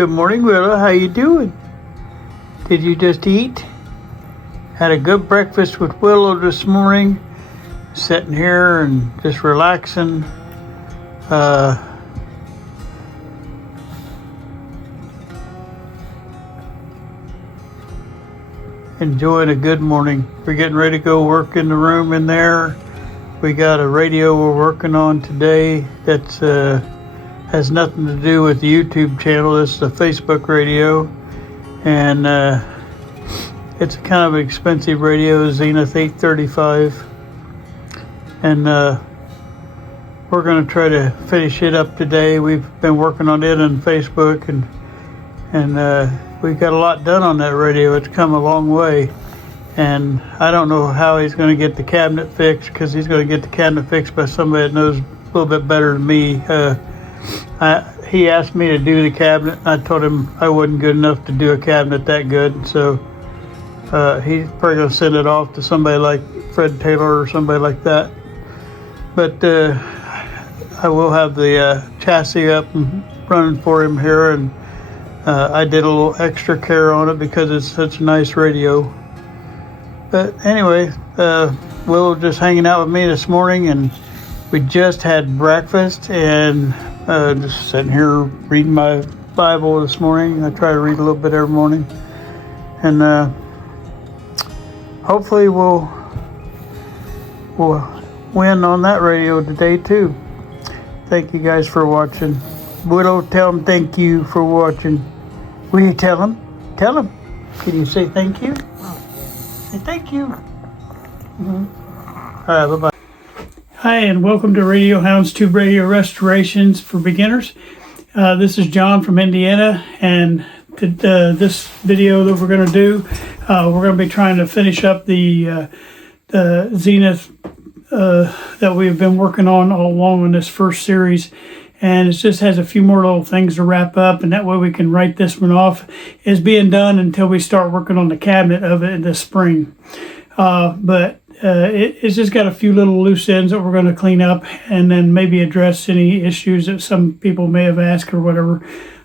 Good morning, Willow. How you doing? Did you just eat? Had a good breakfast with Willow this morning. Sitting here and just relaxing. Enjoying a good morning. We're getting ready to go work in the room in there. We got a radio we're working on today that's has nothing to do with the YouTube channel. This is a Facebook radio, and it's a kind of expensive radio, Zenith 835, and we're going to try to finish it up today. We've been working on it on Facebook, and we got a lot done on that radio. It's come a long way, and I don't know how he's going to get the cabinet fixed, because he's going to get the cabinet fixed by somebody that knows a little bit better than me. He asked me to do the cabinet, and I told him I wasn't good enough to do a cabinet that good, so he's probably going to send it off to somebody like Fred Taylor or somebody like that. But I will have the chassis up and running for him here, and I did a little extra care on it because it's such a nice radio. But anyway, Will just hanging out with me this morning, and we just had breakfast, and just sitting here reading my Bible this morning. I try to read a little bit every morning, and hopefully we'll win on that radio today too. Thank you guys for watching. Willow, tell them thank you for watching. Will you tell them? Tell them. Can you say thank you? Say thank you. Mm-hmm. All right, bye-bye. Hi, and welcome to Radio Hound's Tube Radio Restorations for Beginners. This is John from Indiana, and this video that we're going to do, we're going to be trying to finish up the Zenith that we've been working on all along in this first series. And it just has a few more little things to wrap up, and that way we can write this one off as being done until we start working on the cabinet of it in the spring. It's just got a few little loose ends that we're going to clean up, and then maybe address any issues that some people may have asked or whatever.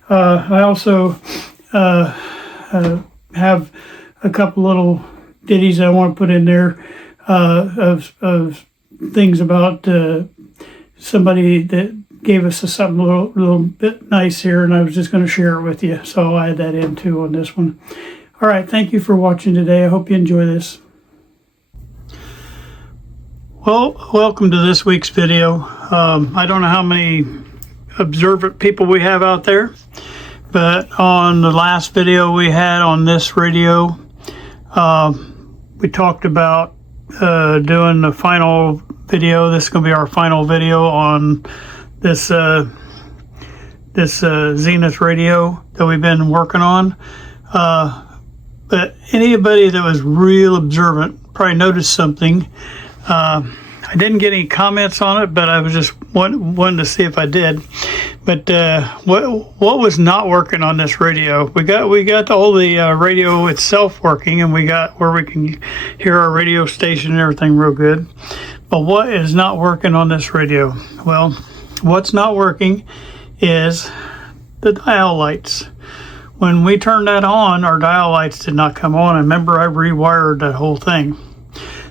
I also have a couple little ditties I want to put in there of things about somebody that gave us something a little bit nice here, and I was just going to share it with you, so I'll add that in too on this one. All right, thank you for watching today. I hope you enjoy this. Well, welcome to this week's video. I don't know how many observant people we have out there, but on the last video we had on this radio, we talked about doing the final video. This is going to be our final video on this Zenith radio that we've been working on. But anybody that was real observant probably noticed something. I didn't get any comments on it, but I was just wanting to see if I did. But what was not working on this radio? We got all the radio itself working, and we got where we can hear our radio station and everything real good. But what is not working on this radio? Well, what's not working is the dial lights. When we turned that on, our dial lights did not come on. And remember, I rewired that whole thing.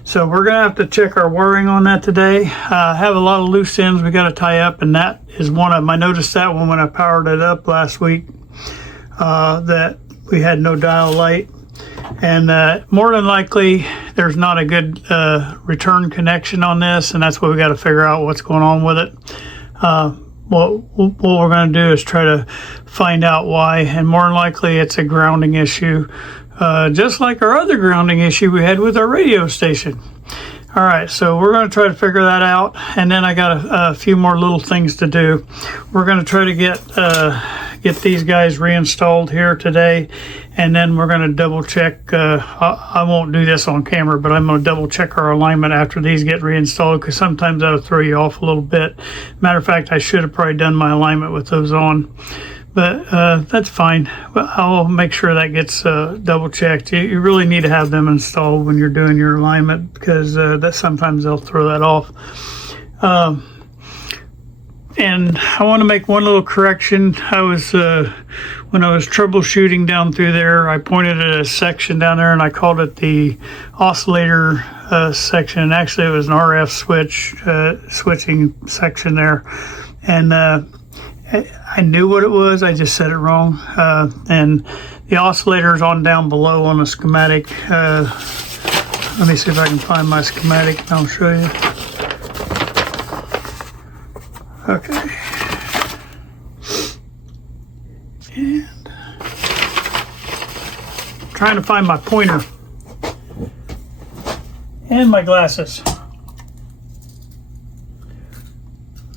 So we're going to have to check our wiring on that today. I have a lot of loose ends we got to tie up, and that is one of them. I noticed that one when I powered it up last week, that we had no dial light. And more than likely, there's not a good return connection on this, and that's what we got to figure out what's going on with it. What we're going to do is try to find out why, and more than likely it's a grounding issue, just like our other grounding issue we had with our radio station. All right, so we're going to try to figure that out, and then I got a few more little things to do. We're going to try to get these guys reinstalled here today, and then we're going to double check. I won't do this on camera, but I'm going to double check our alignment after these get reinstalled, because sometimes that'll throw you off a little bit. Matter of fact, I should have probably done my alignment with those on, but that's fine. But I'll make sure that gets double checked. You really need to have them installed when you're doing your alignment, because that sometimes they'll throw that off. And I want to make one little correction. I was when I was troubleshooting down through there, I pointed at a section down there and I called it the oscillator section. And actually, it was an RF switching section there. And I knew what it was. I just said it wrong. And the oscillator is on down below on the schematic. Let me see if I can find my schematic and I'll show you. Okay. And trying to find my pointer and my glasses.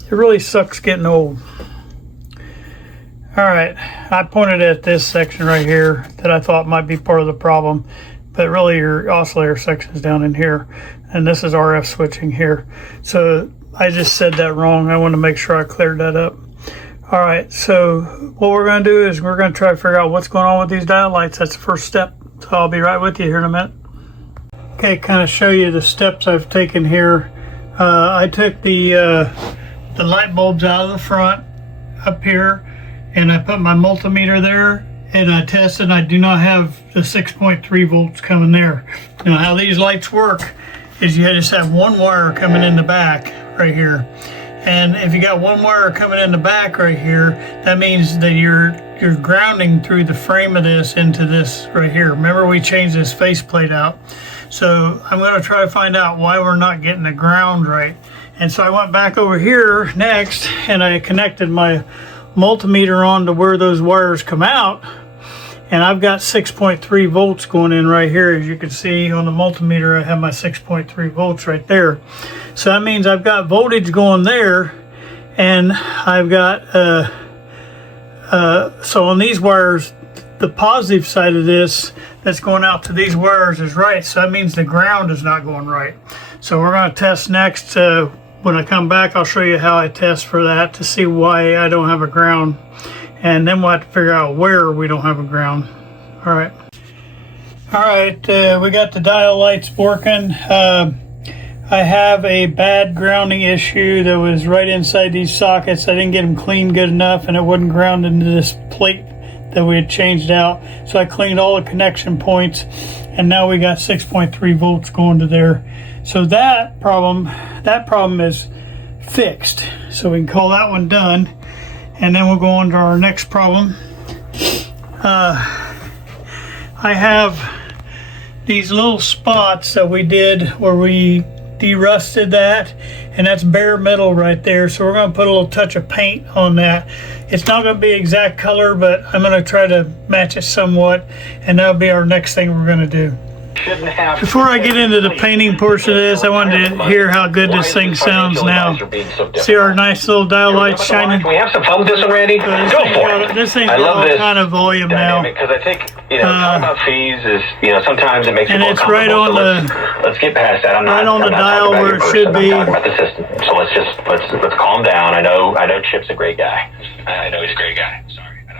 It really sucks getting old. All right, I pointed at this section right here that I thought might be part of the problem, but really your oscillator section is down in here, and this is RF switching here. So I just said that wrong. I want to make sure I cleared that up. All right, so what we're going to do is we're going to try to figure out what's going on with these dial lights. That's the first step. So I'll be right with you here in a minute. Okay, kind of show you the steps I've taken here. I took the light bulbs out of the front up here, and I put my multimeter there, and I tested. I do not have the 6.3 volts coming there. Now, how these lights work is you just have one wire coming in the back right here. And if you got one wire coming in the back right here, that means that you're grounding through the frame of this into this right here. Remember, we changed this faceplate out. So I'm going to try to find out why we're not getting the ground right. And so I went back over here next, and I connected my multimeter on to where those wires come out, and I've got 6.3 volts going in right here. As you can see on the multimeter, I have my 6.3 volts right there. So that means I've got voltage going there, and I've got so on these wires, the positive side of this that's going out to these wires is right. So that means the ground is not going right. So we're going to test next. When I come back, I'll show you how I test for that to see why I don't have a ground. And then we'll have to figure out where we don't have a ground. All right. All right, we got the dial lights working. I have a bad grounding issue that was right inside these sockets. I didn't get them cleaned good enough, and it wouldn't ground into this plate that we had changed out. So I cleaned all the connection points, and now we got 6.3 volts going to there. So that problem is fixed. So we can call that one done. And then we'll go on to our next problem. I have these little spots that we did where we derusted that, and that's bare metal right there. So we're going to put a little touch of paint on that. It's not going to be exact color, but I'm going to try to match it somewhat, and that'll be our next thing we're going to do. Before I get into the painting portion of this, I wanted to hear how good this thing sounds now. See our nice little dial lights shining? Can we have some fun with this one, Randy? Go for it. This thing's got all kind of volume now. Because I think, talking about fees is, sometimes it makes people uncomfortable. And it's right on let's get past that. Right on the dial where it should be. I'm talking about the system. So let's calm down. I know Chip's a great guy. I know he's a great guy.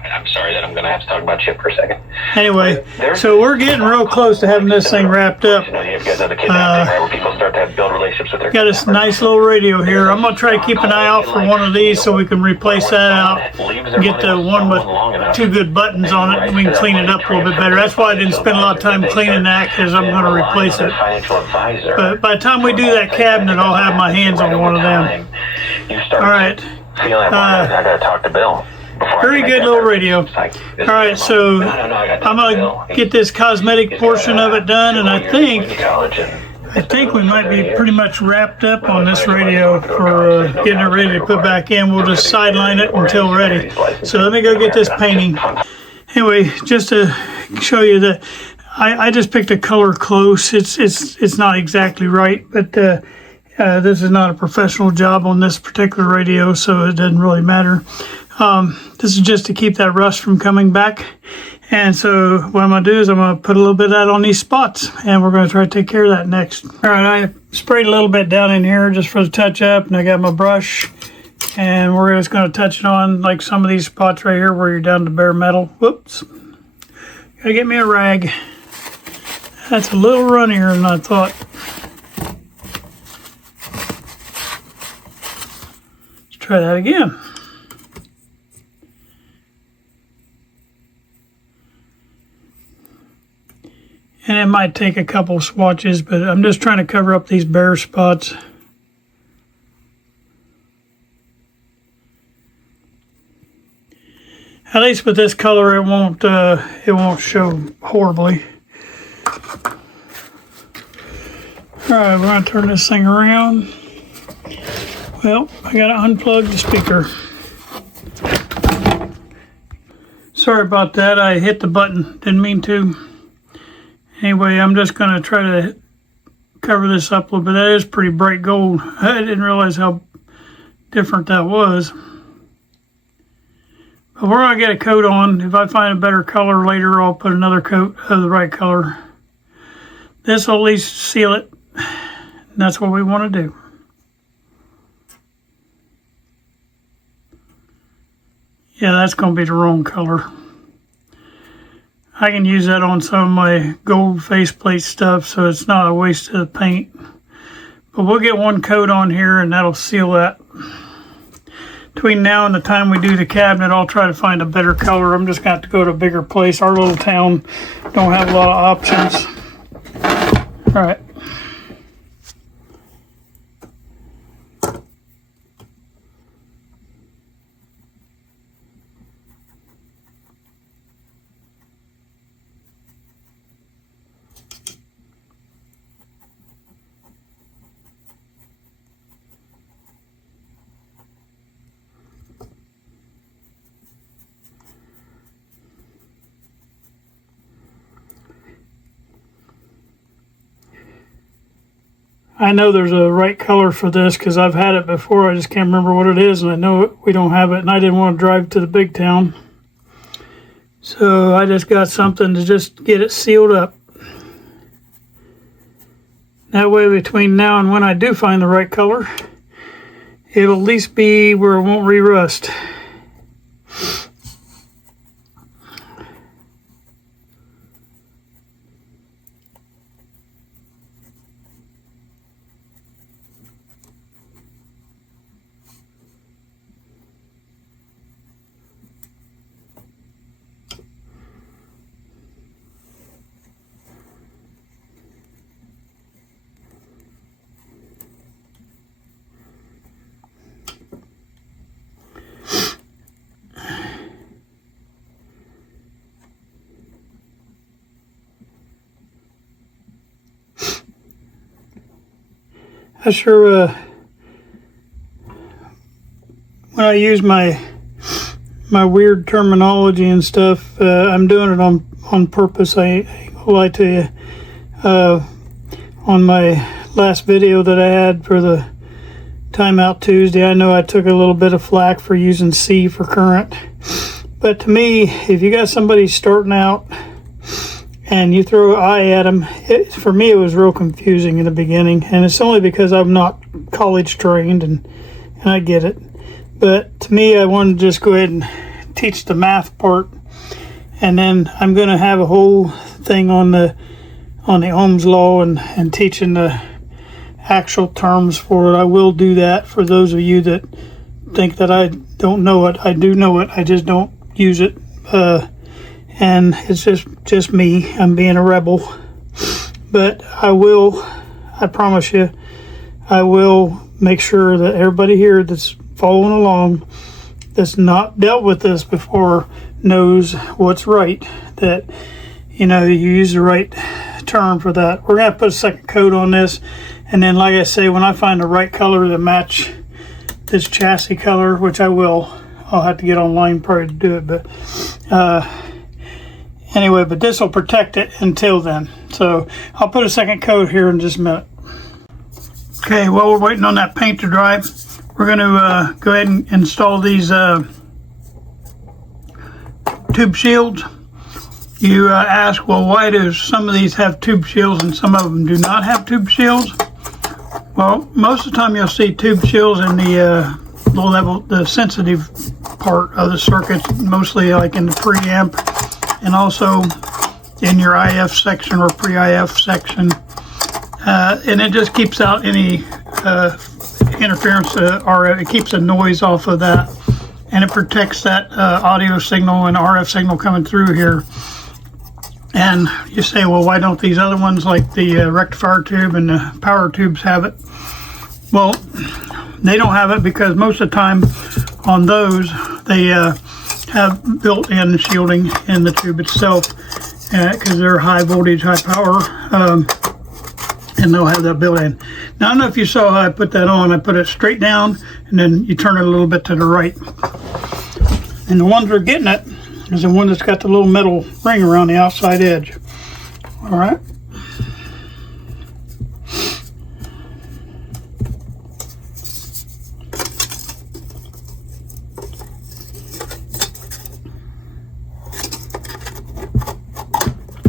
I'm sorry that I'm going to have to talk about Chip for a second. Anyway, so we're getting real close to having this thing wrapped up. You guys know the kidnapping, right, where people start to build relationships with their got this nice little radio here. I'm going to try to keep an eye out for one of these so we can replace that out. Get the one with two good buttons on it, and we can clean it up a little bit better. That's why I didn't spend a lot of time cleaning that, because I'm going to replace it. But by the time we do that cabinet, I'll have my hands on one of them. All right. I got to talk to Bill. Very good little radio. All right, so I'm going to get this cosmetic portion of it done, and I think we might be pretty much wrapped up on this radio for getting it ready to put back in. We'll just sideline it until ready. So let me go get this painting. Anyway, just to show you that I just picked a color close. It's not exactly right, but this is not a professional job on this particular radio, so it doesn't really matter. This is just to keep that rust from coming back. And so what I'm going to do is I'm going to put a little bit of that on these spots, and we're going to try to take care of that next. All right, I sprayed a little bit down in here just for the touch up, and I got my brush, and we're just going to touch it on like some of these spots right here where you're down to bare metal. Whoops. Got to get me a rag. That's a little runnier than I thought. Try that again. And it might take a couple swatches, but I'm just trying to cover up these bare spots. At least with this color, it won't show horribly. All right, we're gonna turn this thing around. Well, I gotta unplug the speaker. Sorry about that, I hit the button, didn't mean to. Anyway, I'm just gonna try to cover this up a little bit. That is pretty bright gold. I didn't realize how different that was. But we're gonna get a coat on. If I find a better color later, I'll put another coat of the right color. This will at least seal it. And that's what we want to do. Yeah, that's going to be the wrong color. I can use that on some of my gold faceplate stuff, so it's not a waste of paint. But we'll get one coat on here and that'll seal that. Between now and the time we do the cabinet, I'll try to find a better color. I'm just going to have to go to a bigger place. Our little town don't have a lot of options. All right. I know there's a right color for this because I've had it before. I just can't remember what it is, and I know we don't have it, and I didn't want to drive to the big town. So I just got something to just get it sealed up. That way, between now and when I do find the right color, it'll at least be where it won't re-rust. I sure, when I use my weird terminology and stuff, I'm doing it on purpose. I ain't gonna lie to you. On my last video that I had for the Timeout Tuesday, I know I took a little bit of flack for using C for current. But to me, if you got somebody starting out and you throw I at them, for me it was real confusing in the beginning, and it's only because I'm not college trained, and I get it. But to me, I wanted to just go ahead and teach the math part, and then I'm going to have a whole thing on the Ohm's law and teaching the actual terms for it. I will do that for those of you that think that I don't know it. I do know it, I just don't use it. And it's just me. I'm being a rebel. But I promise you, I will make sure that everybody here that's following along, that's not dealt with this before, knows what's right. That, you use the right term for that. We're going to put a second coat on this. And then, like I say, when I find the right color to match this chassis color, which I will, I'll have to get online probably to do it. But, anyway, but this will protect it until then. So I'll put a second coat here in just a minute. Okay, while we're waiting on that paint to dry, we're going to go ahead and install these tube shields. You ask, well, why do some of these have tube shields and some of them do not have tube shields? Well, most of the time you'll see tube shields in the low level, the sensitive part of the circuit, mostly like in the preamp, and also in your IF section or pre-IF section, and it just keeps out any interference RF. It keeps the noise off of that, and it protects that audio signal and RF signal coming through here. And you say, well, why don't these other ones like the rectifier tube and the power tubes have it? Well, they don't have it because most of the time on those, they have built-in shielding in the tube itself because they're high voltage, high power, and they'll have that built-in. Now, I don't know if you saw how I put that on. I put it straight down, and then you turn it a little bit to the right. And the ones that are getting it is the one that's got the little metal ring around the outside edge. All right.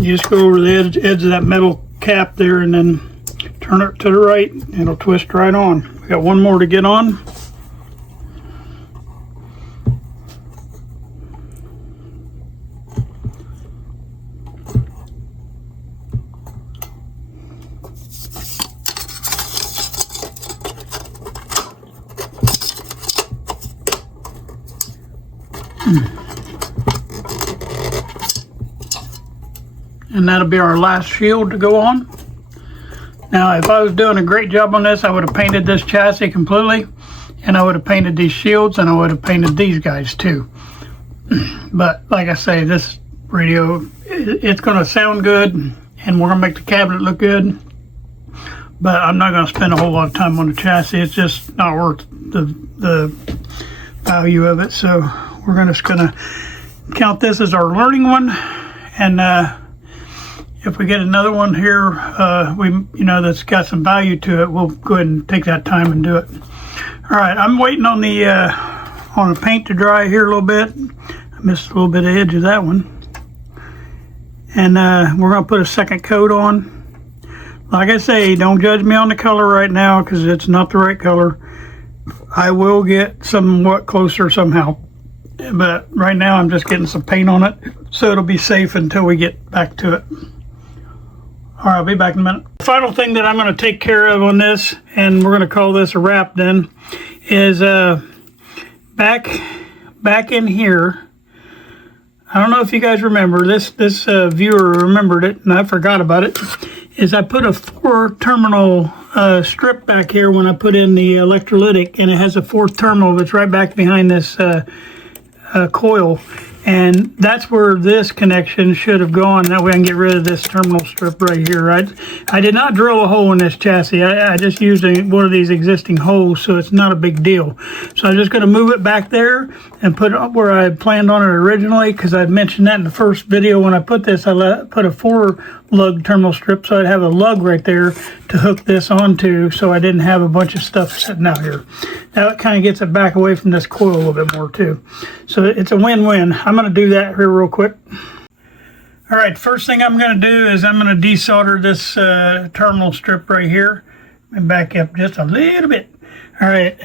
You just go over the edge of that metal cap there and then turn it to the right. It'll twist right on. We got one more to get on. And that'll be our last shield to go on. Now, if I was doing a great job on this, I would have painted this chassis completely, and I would have painted these shields, and I would have painted these guys too. But like I say, this radio, it's going to sound good, and we're going to make the cabinet look good. But I'm not going to spend a whole lot of time on the chassis. It's just not worth the value of it. So we're just going to count this as our learning one, and if we get another one here, that's got some value to it, we'll go ahead and take that time and do it. All right, I'm waiting on the paint to dry here a little bit. I missed a little bit of the edge of that one, and we're going to put a second coat on. Like I say, don't judge me on the color right now because it's not the right color. I will get somewhat closer somehow, but right now I'm just getting some paint on it, so it'll be safe until we get back to it. All right, I'll be back in a minute. The final thing that I'm going to take care of on this, and we're going to call this a wrap then, is back in here. I don't know if you guys remember this. This viewer remembered it, and I forgot about it. Is I put a 4-terminal strip back here when I put in the electrolytic, and it has a 4th terminal that's right back behind this coil. And that's where this connection should have gone. That way I can get rid of this terminal strip right here, right? I did not drill a hole in this chassis. I just used one of these existing holes, so it's not a big deal. So I'm just going to move it back there and put it where I had planned on it originally, because I mentioned that in the first video. When I put this, I put a 4-lug terminal strip, so I'd have a lug right there to hook this onto, so I didn't have a bunch of stuff sitting out here. Now it kind of gets it back away from this coil a little bit more too. So it's a win-win. I'm going to do that here real quick. All right, first thing I'm going to do is I'm going to desolder this terminal strip right here and back up just a little bit. All right,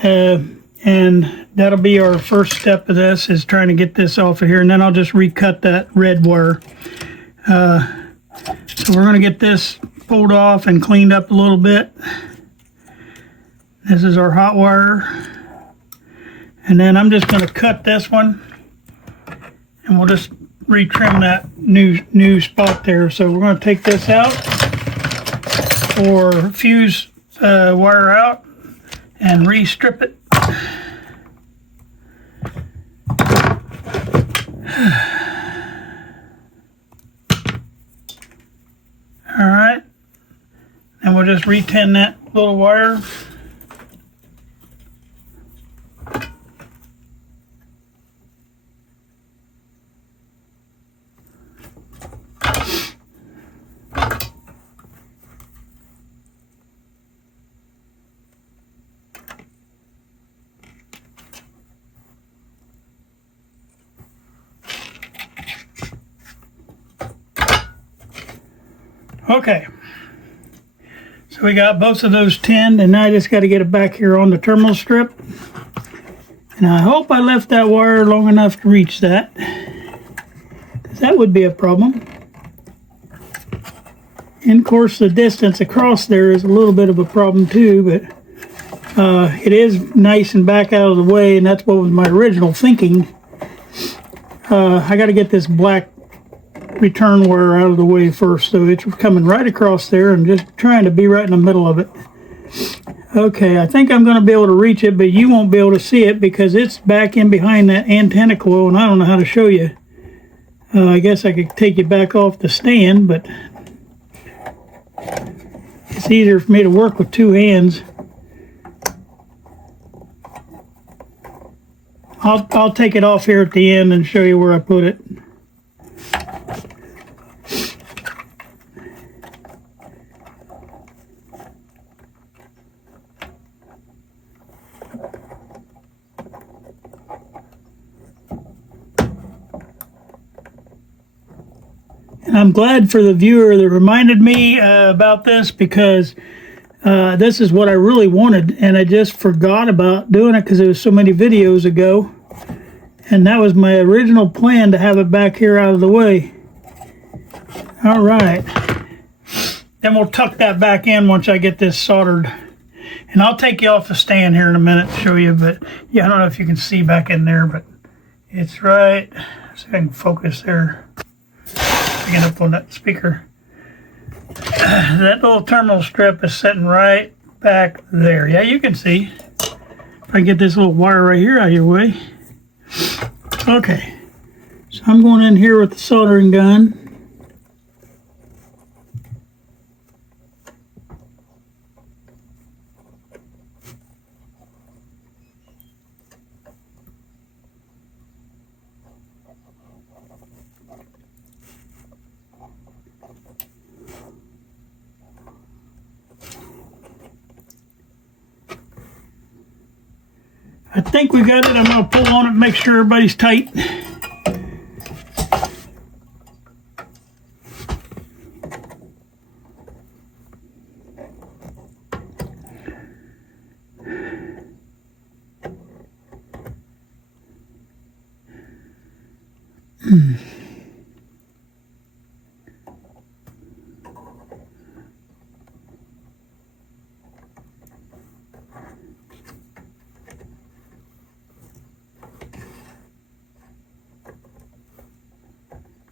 and that'll be our first step of this, is trying to get this off of here, and then I'll just recut that red wire. So we're going to get this pulled off and cleaned up a little bit. This is our hot wire. And then I'm just going to cut this one, and we'll just retrim that new spot there. So we're going to take this out, or fuse wire out, and re-strip it. All right, and we'll just re-tin that little wire. Okay, so we got both of those tinned, and now I just got to get it back here on the terminal strip. And I hope I left that wire long enough to reach that, because that would be a problem. And of course the distance across there is a little bit of a problem too, but It is nice and back out of the way, and that's what was my original thinking. I got to get this black return wire out of the way first, so it's coming right across there and just trying to be right in the middle of it. Okay, I think I'm going to be able to reach it, but you won't be able to see it because it's back in behind that antenna coil, and I don't know how to show you. I guess I could take you back off the stand, but it's easier for me to work with two hands. I'll take it off here at the end and show you where I put it. And I'm glad for the viewer that reminded me about this, because this is what I really wanted, and I just forgot about doing it because it was so many videos ago. And that was my original plan, to have it back here out of the way. All right. Then we'll tuck that back in once I get this soldered. And I'll take you off the stand here in a minute to show you, but yeah, I don't know if you can see back in there, but it's right. See if I can focus there. Again, up on that speaker. That little terminal strip is sitting right back there. Yeah, you can see. If I get this little wire right here out of your way. Okay, so I'm going in here with the soldering gun. I think we got it. I'm going to pull on it and make sure everybody's tight.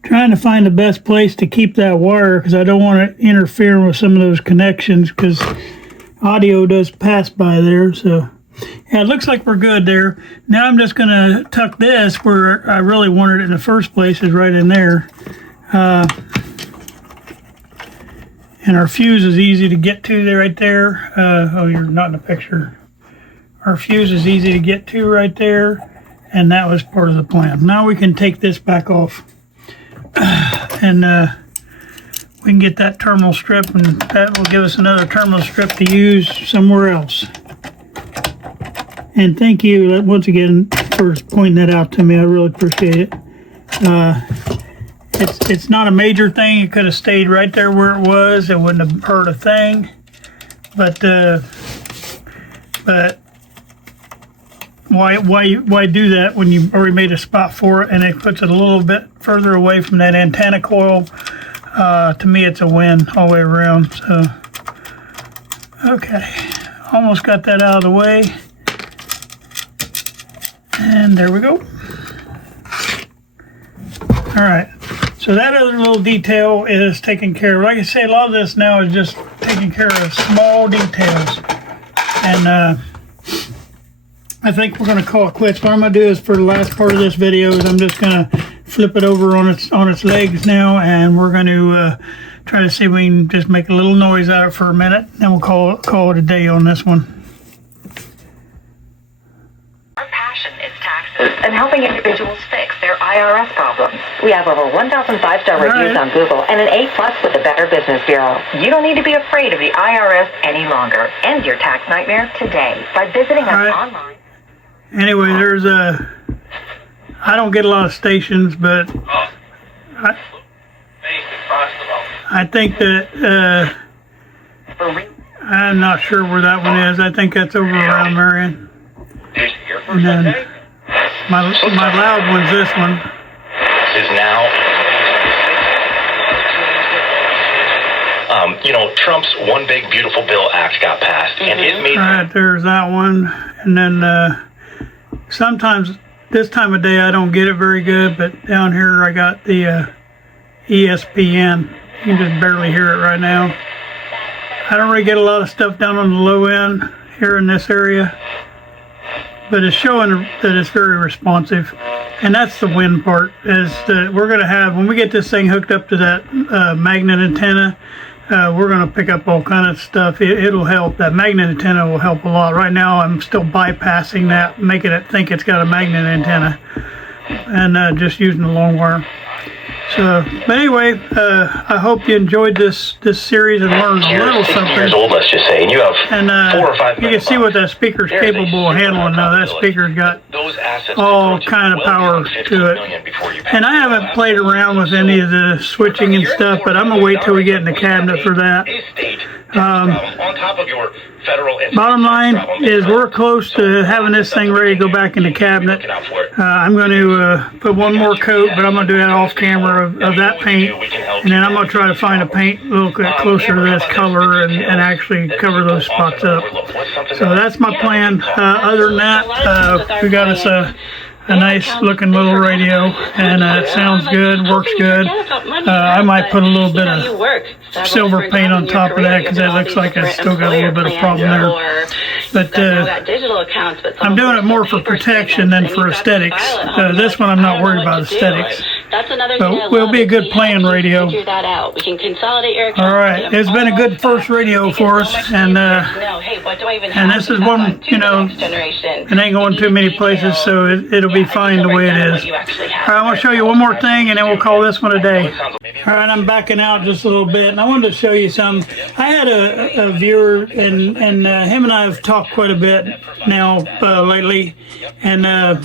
Trying to find the best place to keep that wire, because I don't want it interfering with some of those connections, because audio does pass by there. So yeah, it looks like we're good there. Now I'm just going to tuck this where I really wanted it in the first place, is right in there. And our fuse is easy to get to there, right there. Oh, you're not in the picture. Our fuse is easy to get to right there, and that was part of the plan. Now we can take this back off. And we can get that terminal strip, and that will give us another terminal strip to use somewhere else. And thank you once again for pointing that out to me. I really appreciate it. It's not a major thing. It could have stayed right there where it was. It wouldn't have hurt a thing. But why do that when you've already made a spot for it, and it puts it a little bit further away from that antenna coil? To me, it's a win all the way around. So, okay, almost got that out of the way, and there we go. All right, so that other little detail is taken care of. Like I say, a lot of this now is just taking care of small details, and I think we're going to call it quits. What I'm going to do is, for the last part of this video, is I'm just going to flip it over on its legs now, and we're going to try to see if we can just make a little noise out of it for a minute, and we'll call it a day on this one. Our passion is taxes and helping individuals fix their IRS problems. We have over 1,000 5-star reviews on Google and an A+ with the Better Business Bureau. You don't need to be afraid of the IRS any longer. End your tax nightmare today by visiting us online. Anyway, there's I don't get a lot of stations, but I think that I'm not sure where that one is. I think that's over around Marion. And then my loud one's this one. Is now Trump's One Big Beautiful Bill Act got passed, and it made... All right, there's that one. And then sometimes this time of day I don't get it very good, but down here I got the ESPN. You can just barely hear it right now. I don't really get a lot of stuff down on the low end here in this area, but it's showing that it's very responsive. And that's the win part, is that we're going to have, when we get this thing hooked up to that magnet antenna, we're going to pick up all kind of stuff. It'll help. That magnet antenna will help a lot. Right now I'm still bypassing that, making it think it's got a magnet antenna, and just using the long wire. So, but anyway, I hope you enjoyed this series and learned a little something. Years old, let's just say, and you have 4 or 5 you can see what that speaker's capable of handling now. That speaker's got all kind of power to it. And I haven't played around with any of the switching and stuff, but I'm gonna wait till we get in the cabinet for that. Bottom line is we're close to having this thing ready to go back in the cabinet. I'm going to put one more coat, but I'm going to do that off camera of that paint, and then I'm going to try to find a paint a little bit closer to this color and actually cover those spots up. So that's my plan. Other than that, we got us a nice looking little radio, and it sounds good, works good. I might put a little bit of silver paint on top of that, because that looks like it's still got a little bit of problem there. But I'm doing it more for protection than for aesthetics. This one I'm not worried about aesthetics. But we'll be a good playing radio. All right, it's been a good first radio for us, and this is one, it ain't going too many places, so it'll be fine the way it is. All right, I want to show you one more thing, and then we'll call this one a day. All right, I'm backing out just a little bit, and I wanted to show you some. I had a viewer, and him and I have talked quite a bit now lately, and I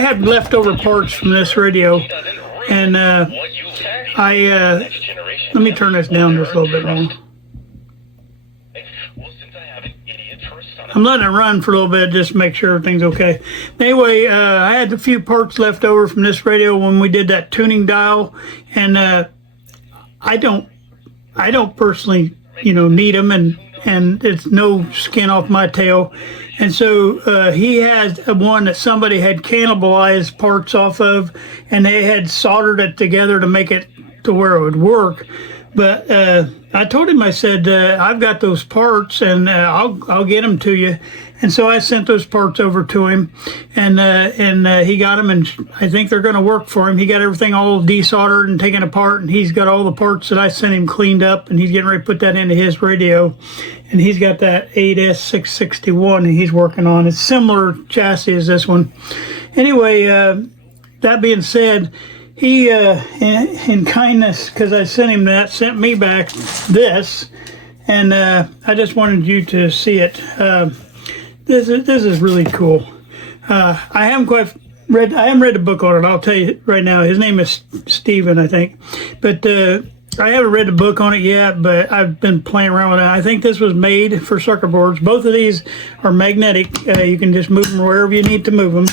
had leftover parts from this radio, and let me turn this down just a little bit more. I'm letting it run for a little bit just to make sure everything's okay. Anyway, I had a few parts left over from this radio when we did that tuning dial, and I don't personally, need them, and it's no skin off my tail. And so he had one that somebody had cannibalized parts off of, and they had soldered it together to make it to where it would work. But I told him, I said, I've got those parts, and I'll get them to you. And so I sent those parts over to him, and he got them, and I think they're going to work for him. He got everything all desoldered and taken apart, and he's got all the parts that I sent him cleaned up, and he's getting ready to put that into his radio. And he's got that 8S661 that he's working on. It's similar chassis as this one. Anyway, that being said, he, in kindness, because I sent him that, sent me back this, and I just wanted you to see it. This is really cool. I haven't read the book on it. I'll tell you right now. His name is Steven, I think, but I haven't read the book on it yet. But I've been playing around with it. I think this was made for circuit boards. Both of these are magnetic. You can just move them wherever you need to move them,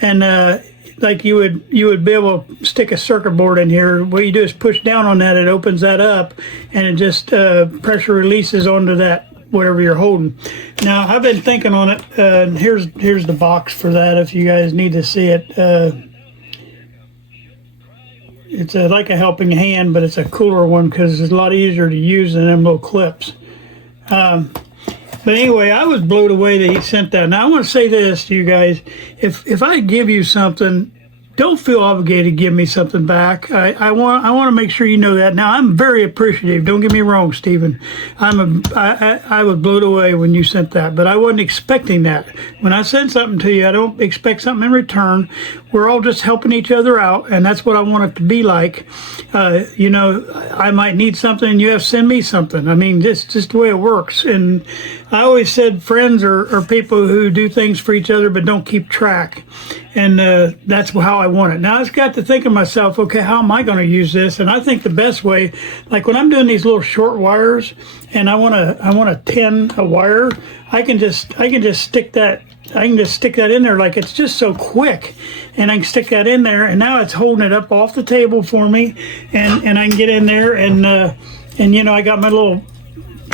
and like you would be able to stick a circuit board in here. What you do is push down on that, it opens that up, and it just pressure releases onto that whatever you're holding. Now I've been thinking on it, and here's the box for that if you guys need to see it. It's like a helping hand, but it's a cooler one because it's a lot easier to use than them little clips. But anyway, I was blown away that he sent that. Now I want to say this to you guys: if I give you something, don't feel obligated to give me something back. I want to make sure you know that. Now I'm very appreciative. Don't get me wrong, Stephen. I was blown away when you sent that, but I wasn't expecting that. When I send something to you, I don't expect something in return. We're all just helping each other out, and that's what I want it to be like. I might need something, and you have to send me something. I mean, this is just the way it works. And I always said friends are people who do things for each other but don't keep track. And that's how I want it. Now I've got to think of myself, okay, how am I going to use this? And I think the best way, like when I'm doing these little short wires, and I want to tin a wire, I can just stick that just stick that in there. Like, it's just so quick, and I can stick that in there, and now it's holding it up off the table for me, and I can get in there, and you know, I got my little,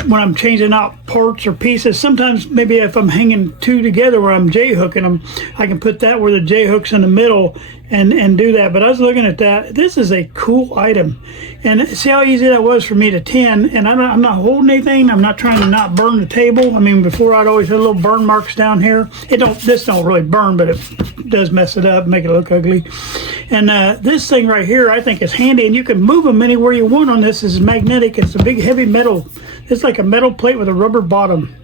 when I'm changing out parts or pieces, sometimes maybe if I'm hanging two together where I'm J-hooking them, I can put that where the J-hook's in the middle and do that. But I was looking at that. This is a cool item. And see how easy that was for me to tin. And I'm not holding anything. I'm not trying to not burn the table. I mean, before I'd always had little burn marks down here. This don't really burn, but it does mess it up, make it look ugly. And this thing right here, I think is handy. And you can move them anywhere you want on this. This is magnetic. It's a big heavy metal. It's like a metal plate with a rubber bottom.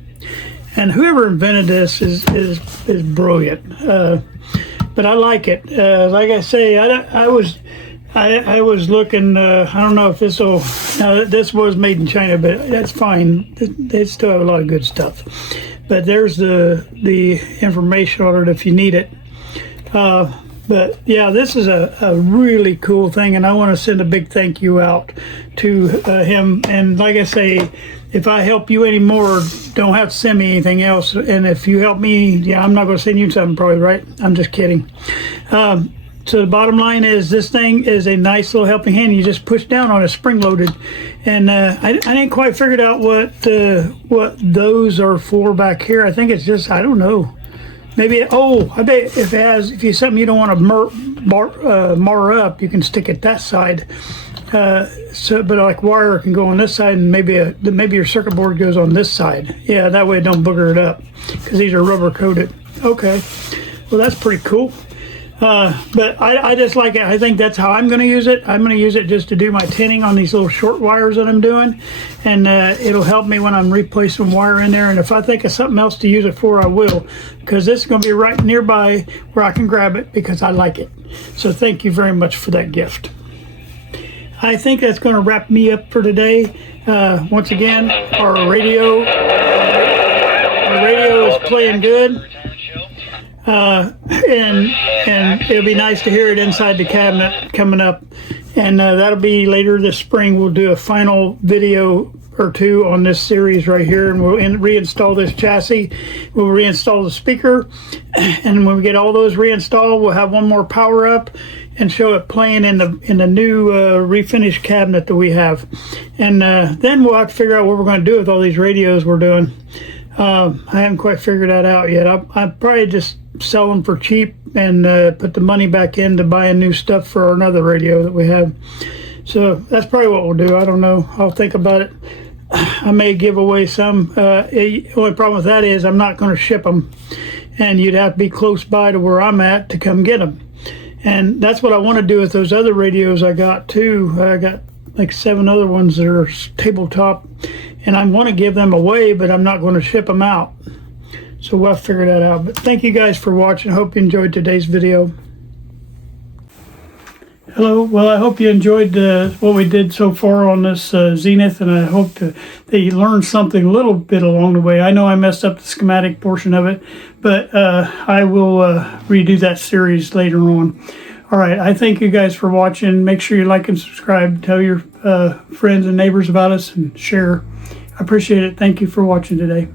And whoever invented this is brilliant. But I like it. Like I say, I was looking. I don't know if this will. Now this was made in China, but that's fine. They still have a lot of good stuff. But there's the information on it if you need it. But yeah, this is a really cool thing, and I want to send a big thank you out to him. And like I say, if I help you anymore, don't have to send me anything else. And if you help me, yeah, I'm not going to send you something probably, right? I'm just kidding. So the bottom line is, this thing is a nice little helping hand. You just push down on it, spring loaded. And I didn't quite figure out what those are for back here. I think it's just, I don't know. Maybe, I bet if you something you don't want to mar up, you can stick it that side. But like wire can go on this side, and maybe your circuit board goes on this side. Yeah, that way it don't booger it up, because these are rubber coated. Okay, well that's pretty cool. But I just like it. I think that's how I'm going to use it. I'm going to use it just to do my tinning on these little short wires that I'm doing, and it'll help me when I'm replacing wire in there. And if I think of something else to use it for, I will, because this is going to be right nearby where I can grab it because I like it. So thank you very much for that gift. I think that's going to wrap me up for today. Once again, our radio is playing good. And it'll be nice to hear it inside the cabinet coming up, and that'll be later this spring. We'll do a final video or two on this series right here, and we'll reinstall this chassis. We'll reinstall the speaker, and when we get all those reinstalled, we'll have one more power up and show it playing in the new refinished cabinet that we have. And then we'll have to figure out what we're going to do with all these radios we're doing. I haven't quite figured that out yet. I'll probably just sell them for cheap and put the money back into buying new stuff for another radio that we have. So that's probably what we'll do. I don't know. I'll think about it. I may give away some. The only problem with that is I'm not going to ship them, and you'd have to be close by to where I'm at to come get them. And that's what I want to do with those other radios I got too. I got like 7 other ones that are tabletop, and I want to give them away, but I'm not going to ship them out. So we'll figure that out. But thank you guys for watching. I hope you enjoyed today's video. Hello. Well, I hope you enjoyed what we did so far on this Zenith, and I hope that you learned something a little bit along the way. I know I messed up the schematic portion of it, but I will redo that series later on. All right. I thank you guys for watching. Make sure you like and subscribe. Tell your friends and neighbors about us, and share. I appreciate it. Thank you for watching today.